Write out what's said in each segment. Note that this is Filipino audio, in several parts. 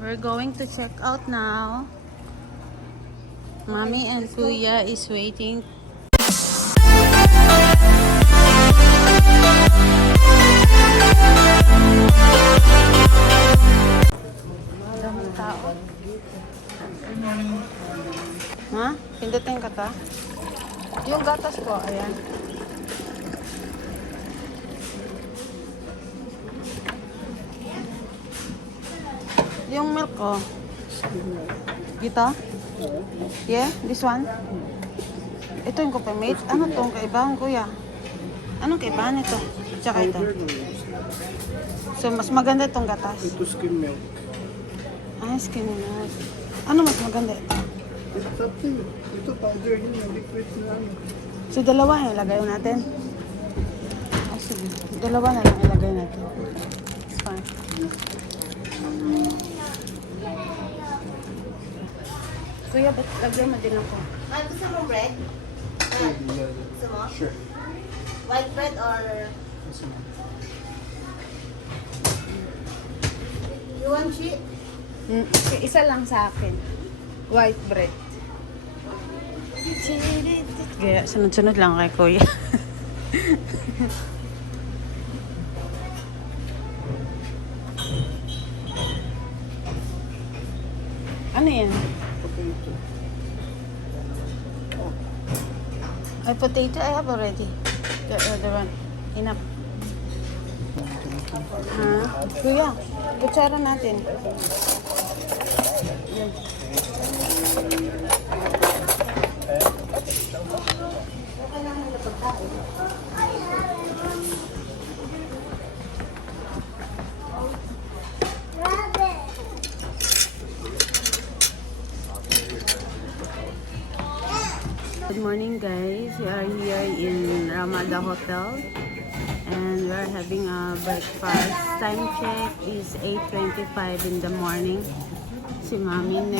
We're going to check out now. Mommy and Kuya is waiting. Daming tao. Ha? Pindutin ka ta? Yung gatas ko, ayan. Yung milk ko. Dito? Yeah, this one? Ito yung coffee mate. Ano tong kaibahan, kuya? Anong kaibahan ito? Tsaka ito. So, mas maganda itong gatas. Ito skim milk. Ah, skim milk. Ano mas maganda ito? It's up to you. Ito powder yun, yung liquid na ano. So, dalawa yung ilagay natin. Ah, sige. Dalawa na lang ilagay natin. It's fine. Kuya, ba't lagyan mo din ako? Ma'am, gusto mo bread? Gusto mo? Sure. White bread or... You want cheese? Isa lang sa akin. White bread. Kaya sunod-sunod lang kay Kuya. Ano yan? Potato. Ay, potato I have already. The other one. Enough. Ha? Kuya, kutsara natin. Yan. Good morning guys, we are here in Ramada Hotel and we are having a breakfast. Time check is 8:25 in the morning. Si Mami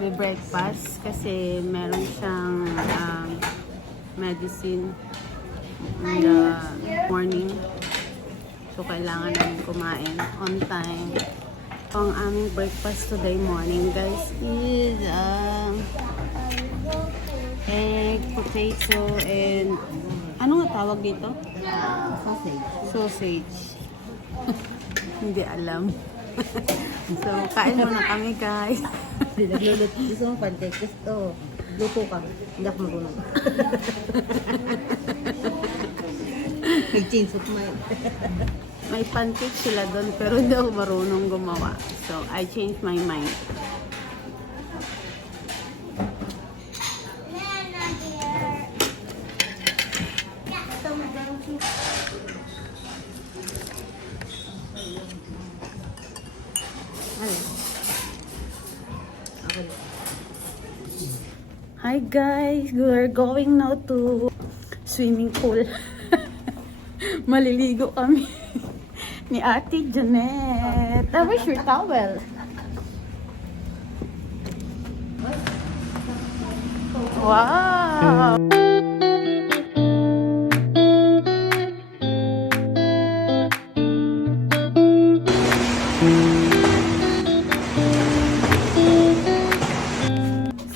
may breakfast kasi meron siyang medicine in the morning. So kailangan namin kumain on time. Ang aming breakfast today morning guys is egg, potato, and ano nga tawag dito? Sausage. Sausage. Hindi alam. So, kain muna kami guys. Hindi nagluluto. Gusto mo pancake? Gusto. Luto ka. Hindi ako marunong. May change of mind. May pancake sila doon pero hindi ako marunong gumawa. So, I changed my mind. Hi guys, we're going now to swimming pool. Maliligo kami ni Ate Janet. Where's your towel? Wow!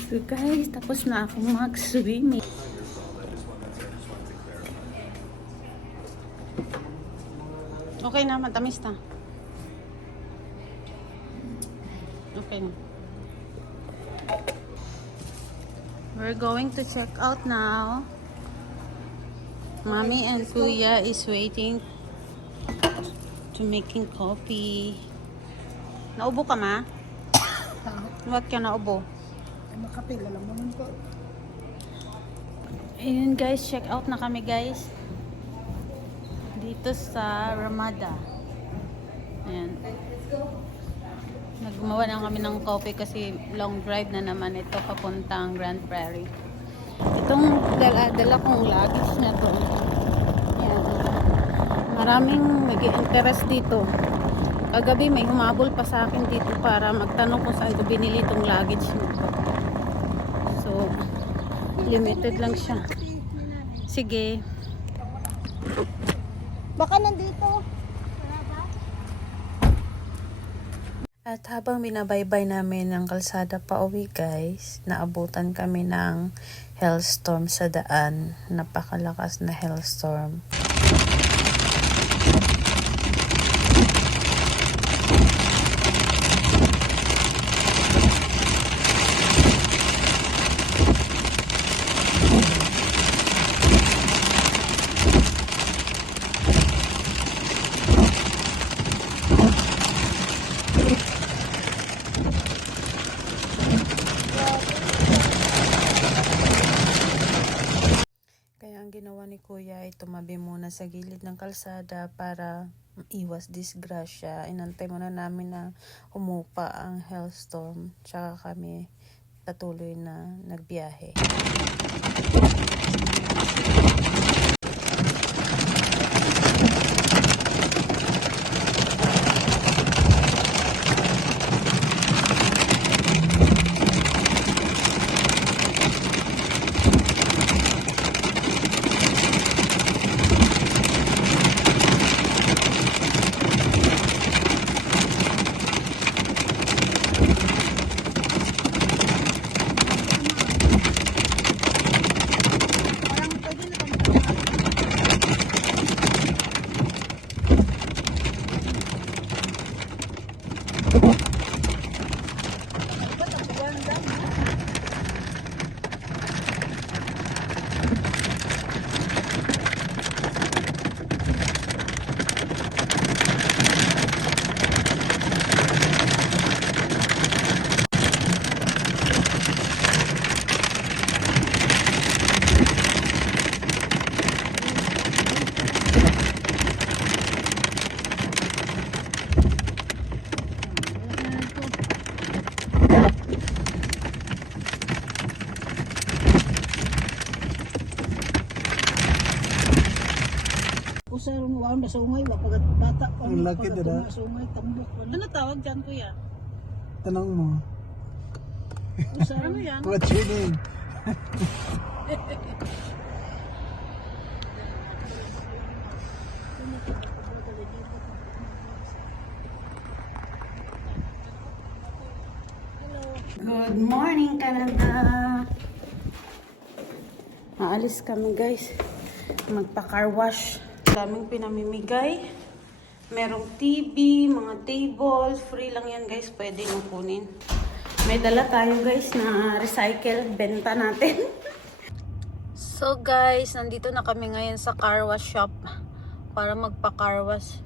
So guys, tapos na akong mag-swimming. Okay na, matamis na. Okay na. We're going to check out now. Mommy and Kuya is waiting to making coffee. Naubo ka, ma? Bakit ka naubo? Makapil, alam mo nun po. Ayun guys, check out na kami guys. Dito sa Ramada. Ayan. Naggumawa na kami ng coffee kasi long drive na naman ito papuntang Grand Prairie. Itong dala kong luggage na to. Ayan. Maraming nag-i-interest dito. Kagabi may humabol pa sa akin dito para magtanong kung saan ko binili itong luggage na to. So, limited lang siya. Sige. Baka nandito. At habang binabaybay namin ng kalsada pa uwi guys, naabutan kami ng hailstorm sa daan. Napakalakas na hailstorm. Kaya ang ginawa ni Kuya ay tumabi muna sa gilid ng kalsada para iwas disgrasya. Inantay muna namin na umupa ang hailstorm. Tsaka kami patuloy na nagbiyahe. Usarong waon na sungay, wapagat bata pa. Ang laki dira. Sungay, tambok. Ano tawag dyan, Kuya? Tanong mo. Ano yan? What's your name? Good morning, Canada! Aalis kami guys. Magpa-car wash. Daming pinamimigay. Merong TV, mga tables. Free lang yan guys. Pwede nyo kunin. May dala tayo guys na recycle. Benta natin. So guys, nandito na kami ngayon sa car wash shop. Para magpa-car wash.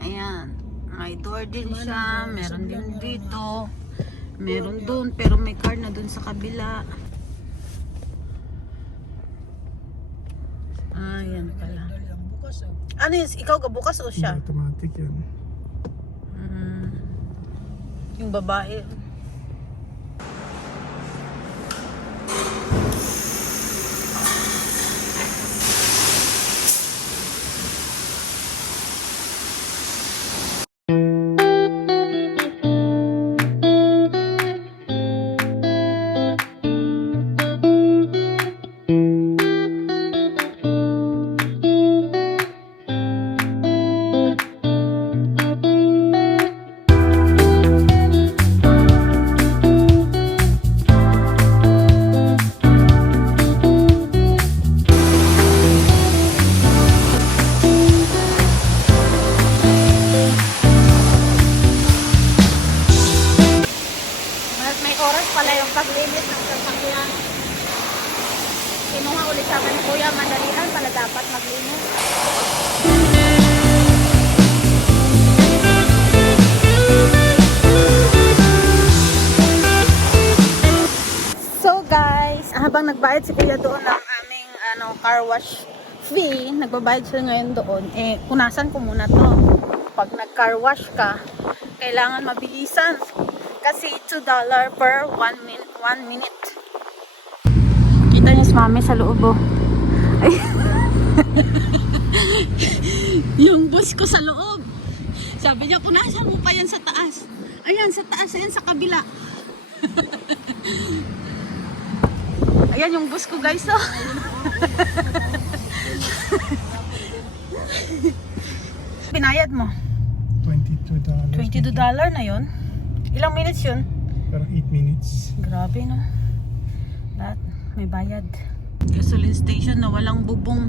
Ayan. May door din siya. Meron din dito. Meron doon. Pero may car na doon sa kabila. Ayan pala. Ano yun? Ikaw ka bukas o siya? Automatic yan. Yung babae. May oras pala yung paglinis ng sasakyan. Kinuha ulit sa akin ni Kuya, madalian pala dapat maglinis. So guys, habang nagbayad si Kuya doon ng aming car wash fee, nagbabayad siya ngayon doon, punasan ko muna to. Pag nag-car wash ka, kailangan mabilisan. Kasi $2 per 1 minute. Kita niyo si Mami sa loob oh. Ay. Yung boss ko sa loob. Sabi niya, punasan mo pa yan sa taas. Ayan, sa taas. Ayan, sa kabila. Ayan yung boss ko guys oh. $2 na yon. Ilang minutes yun? Parang 8 minutes. Grabe no. Lahat may bayad. Gasoline station na walang bubong.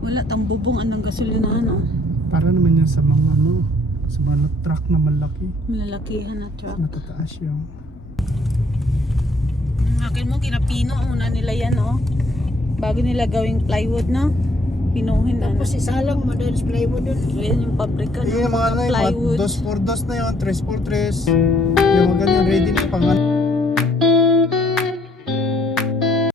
Wala tang bubong anong gasolinahan no. Para naman yan sa mga ano, sa mga truck na malaki. Malalakihan na truck. Natataas yung. Akin mo kinapino muna nila yan no. Bago nila gawing plywood no. Pinuhin na. Tapos isalang mo doon, plywood doon. Ayan yung pabrika Yung mga ano, yung plywood. 2x2 na yun, 3x3. Yung mga ganyan, ready na pang